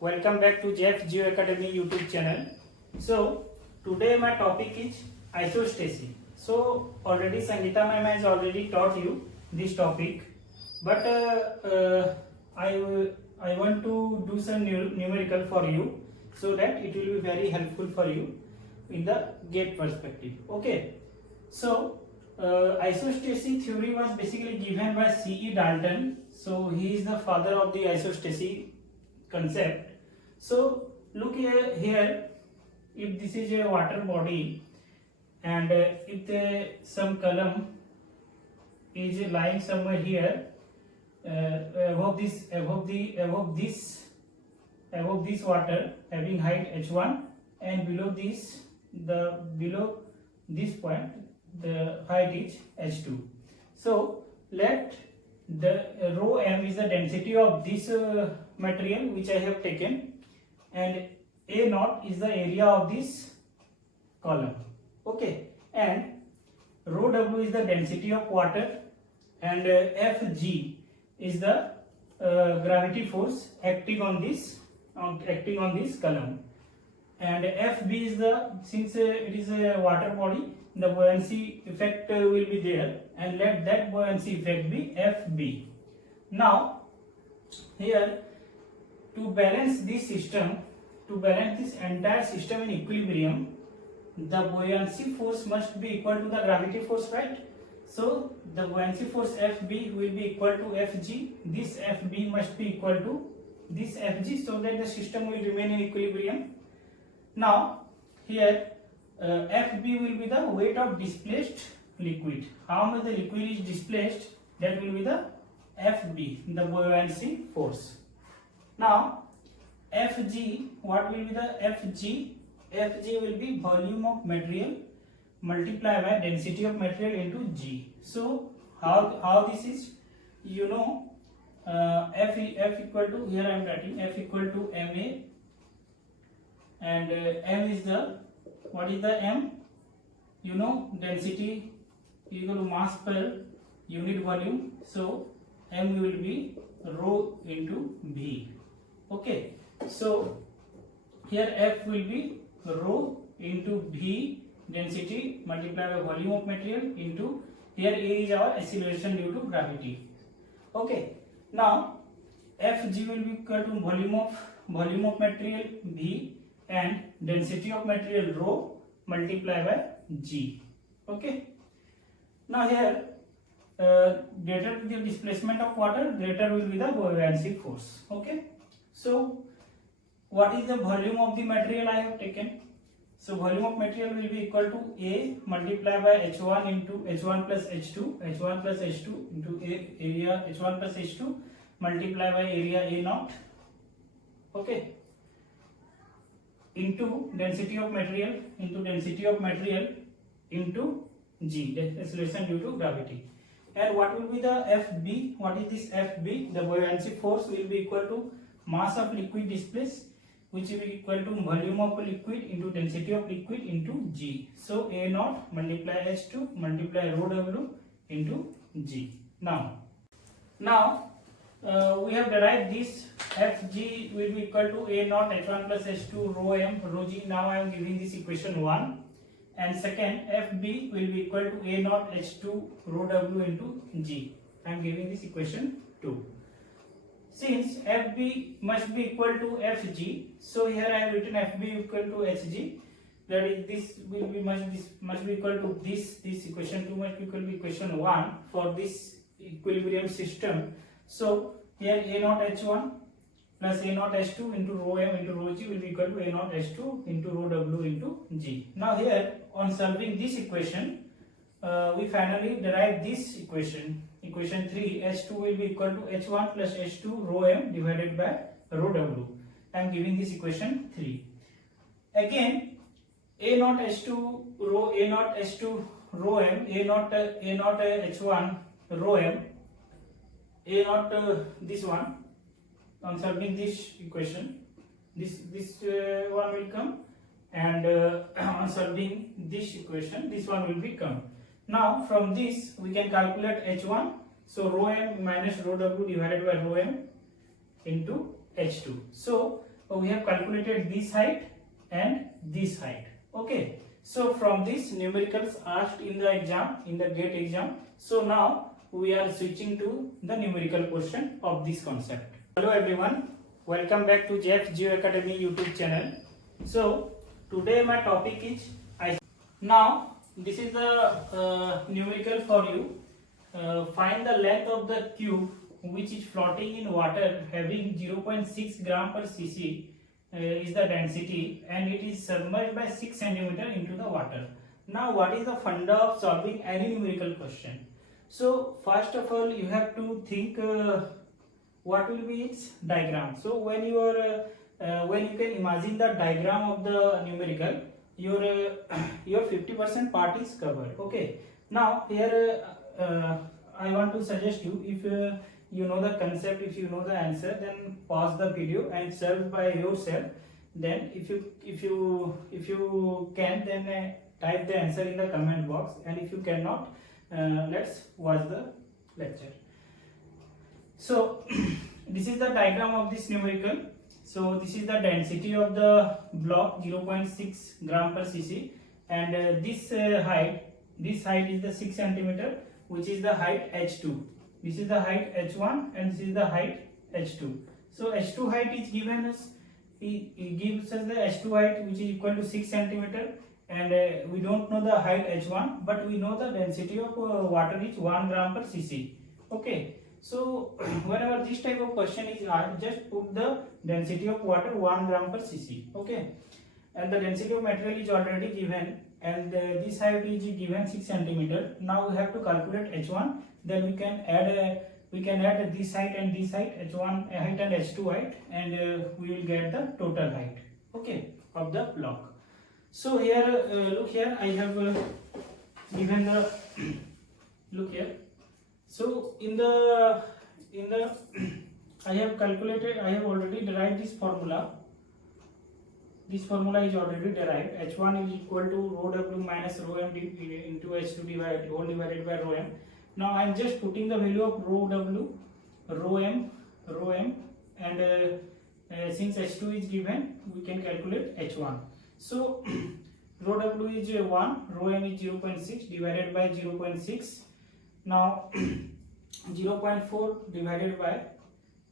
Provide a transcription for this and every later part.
Welcome back to Jeff Geo Academy YouTube channel. So today my topic is isostasy. So already Sangeeta ma'am has already taught you this topic, but I want to do some numerical for you so that it will be very helpful for you in the gate perspective. Okay. So isostasy theory was basically given by C.E. Dalton. So he is the father of the isostasy concept. So look here, if this is a water body and if some column is lying somewhere here above this water having height h1, and below this point the height is h2. So let the rho m is the density of this material which I have taken, and A naught is the area of this column. Okay, and rho w is the density of water, and Fg is the gravity force acting on this column, and Fb is the, since it is a water body, the buoyancy effect will be there, and let that buoyancy effect be Fb. Now here, to balance this system, to balance this entire system in equilibrium, the buoyancy force must be equal to the gravity force, right? So the buoyancy force Fb will be equal to Fg. This Fb must be equal to this Fg, so that the system will remain in equilibrium. Now here Fb will be the weight of displaced liquid. How much the liquid is displaced, that will be the Fb, the buoyancy force. Now Fg, what will be the Fg? Fg will be volume of material multiplied by density of material into G. So how this is, you know, F equal to, here I am writing F equal to Ma, and M is the, what is the M? You know, density equal to mass per unit volume. So M will be rho into V. Okay, so here F will be rho into V, density multiplied by volume of material, into, here A is our acceleration due to gravity. Okay, now Fg will be equal to volume of material V and density of material rho multiplied by G. Okay, now here greater the displacement of water, greater will be the buoyancy force. Okay, so what is the volume of the material I have taken? So volume of material will be equal to A multiplied by H1 into H1 plus H2 into area H1 plus H2 multiplied by area A naught. Okay, into density of material into G, the acceleration due to gravity. And what will be the Fb? What is this Fb? The buoyancy force will be equal to mass of liquid displaced, which will be equal to volume of liquid into density of liquid into G. So A naught multiply H2 multiply rho W into G. Now we have derived this Fg will be equal to A naught H1 plus H2 rho M rho G. Now I am giving this equation 1. And second, Fb will be equal to A naught H2 rho W into G. I am giving this equation 2. Since Fb must be equal to Fg, so here I have written Fb equal to Hg. That is, this will be must be equal to this equation 2 must be equal to equation 1 for this equilibrium system. So here A naught H1 plus A naught H2 into rho M into rho G will be equal to A naught H2 into rho W into G. Now here, on solving this equation, we finally derive this equation 3. H2 will be equal to H1 plus H2 rho M divided by rho W. I am giving this equation 3. Again, A naught H2 rho M, A naught H1 rho M, A naught this one. On solving this equation, this one will come, and on solving this equation, this one will become. Now from this we can calculate H1. So rho m minus rho w divided by rho m into H2. So we have calculated this height and this height. Okay, so from this numericals asked in the exam, in the GATE exam. So now we are switching to the numerical question of this concept. Hello everyone, welcome back to Jeff Geo Academy YouTube channel. So today my topic is now this is the numerical for you. Find the length of the cube which is floating in water having 0.6 gram per cc is the density, and it is submerged by 6 cm into the water. Now what is the funda of solving any numerical question? So first of all you have to think what will be its diagram. So when you are when you can imagine the diagram of the numerical, your 50% part is covered. Okay, now here I want to suggest you, if you know the concept, if you know the answer, then pause the video and solve by yourself. Then if you can, then type the answer in the comment box, and if you cannot, let's watch the lecture. So this is the diagram of this numerical. So this is the density of the block 0.6 gram per cc, and this height is the 6 cm, which is the height h2. This is the height h1 and this is the height h2. So h2 height is given as, it gives us the h2 height which is equal to 6 cm, and we don't know the height h1, but we know the density of water is 1 gram per cc. Okay, so whenever this type of question is asked, just put the density of water 1 gram per cc. Okay, and the density of material is already given, and this height is given 6 cm. Now we have to calculate h1. Then we can add this height and this height, h1 height and h2 height, and we will get the total height, okay, of the block. So here look here, I have given the look here. So in the I have calculated, I have already derived this formula. This formula is already derived. H1 is equal to rho w minus rho m into H2 divided by rho m. Now I am just putting the value of rho w, rho m, and since H2 is given, we can calculate H1. So rho w is 1, rho m is 0.6 divided by 0.6. Now 0.4 divided by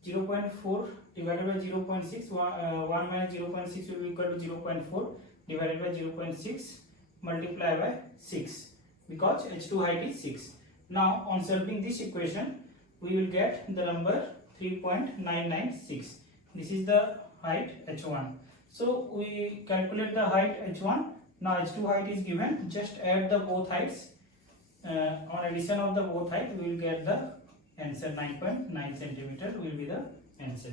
0.6, 1 minus 0.6 will be equal to 0.4 divided by 0.6 multiplied by 6, because H2 height is 6. Now on solving this equation, we will get the number 3.996. This is the height h1. So we calculate the height h1. Now h2 height is given. Just add the both heights. On addition of the both height, we will get the answer. 9.9 cm will be the answer.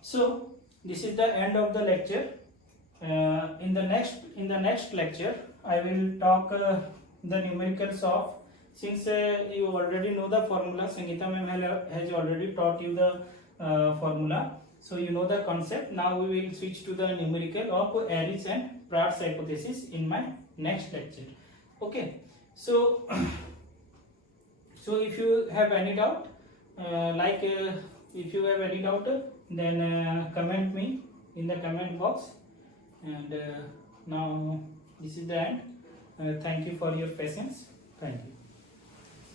So this is the end of the lecture. In the next lecture, I will talk the numericals of. Since you already know the formula, Sangeeta ma'am has already taught you the formula, so you know the concept. Now we will switch to the numerical of Aries and Pratt's hypothesis in my next lecture. Okay, so if you have any doubt, if you have any doubt, then comment me in the comment box. And now this is the end. Thank you for your patience. Thank you.